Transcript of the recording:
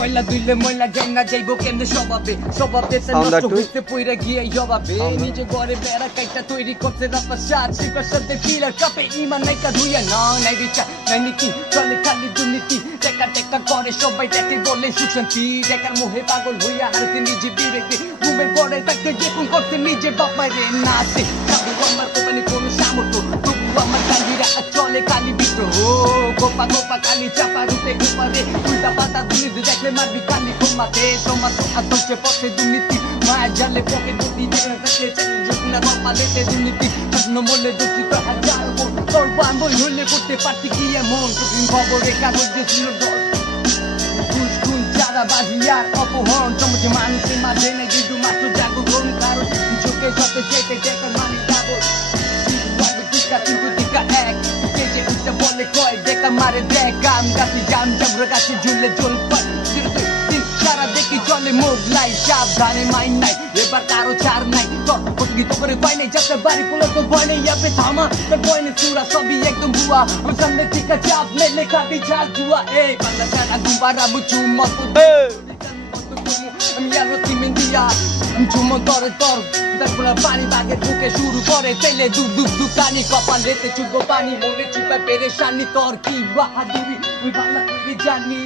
কয়লা দুইলে ময়লা যায় না যাইবো কেমনে স্বভাবে স্বভাবে নষ্ট হইতে পইরা গিয়ে জবাবে নিজে ঘরে বেড়া কাইটা তৈরি করতে রাপা সাত শিকার সাথে ফিলার কাপে ইমান নাই কা ধুইয়া না নাই বিচার নাই নীতি চলে খালি দুর্নীতি টেকা টেকা করে সবাই দেখে বলে সুশান্তি দেখার মোহে পাগল হইয়া হারতে নিজে বিবেকে ঘুমের পরে তাকে যে কোন করতে নিজে বাপারে নাচে খাবো আমার কোপানি কোনো সামর্থ্য তবু আমার কালিরা চলে কালি বিদ্রোহ গোপা গোপা কালি চাপা রূপে গোপারে উল্টা পাতা দুর্নীতি দেখলে মারবি কালি ঘুমাতে সমাজ আতঙ্কে পথে দুর্নীতি মায়া জালে পকে দুটি দেখলে থাকলে চ্যালেঞ্জ না বাপা লেতে দুর্নীতি স্বপ্ন বললে দুঃখিত হাজার তোর বান্ধব হলে করতে পারতি কি এমন প্রতিদিন খবরে কাগজে ছিল ঘুষ খুন চাঁদাবাজি আর অপহরণ সমাজে মানুষের মাঝে নেই কিন্তু মাত্র জাগরণ কারণ চোখে সাথে চেটে দেখে মানি কাগজ কিন্তু টিকা এক কেজে উঠতে বলে কয় দেখা মারে দেখ গাম গাছি জাম জামরা গাছে ঝুললে জল পায় সারা দেখি চলে মোগলাই সাবধানে মাইন নাই এবার কারো ছাড় নাই তোর প্রতিগীত করে ভয় নেই যাতে বাড়ি পোলো তো ভয় নেই ইয়াবে থামা তোর ভয় নেই চূড়া সবই একদম ভুয়া আমার সামনে টিকা চাপ মেলে খাবি ঝাল ধুয়া এই বাংলা ছাড়া গুম্বারা বুঝু মত আমি আর রতিমিন দিয়া আমি চুমো তরে তর তারপরে পানি বাগে ঢুকে শুরু করে তেলে দুধ দুধ দুকানি কপাল রেতে চুবো পানি মনে চুপে পেরেশানি তোর কি বাহাদুরি আমি বাংলা কইরি জানি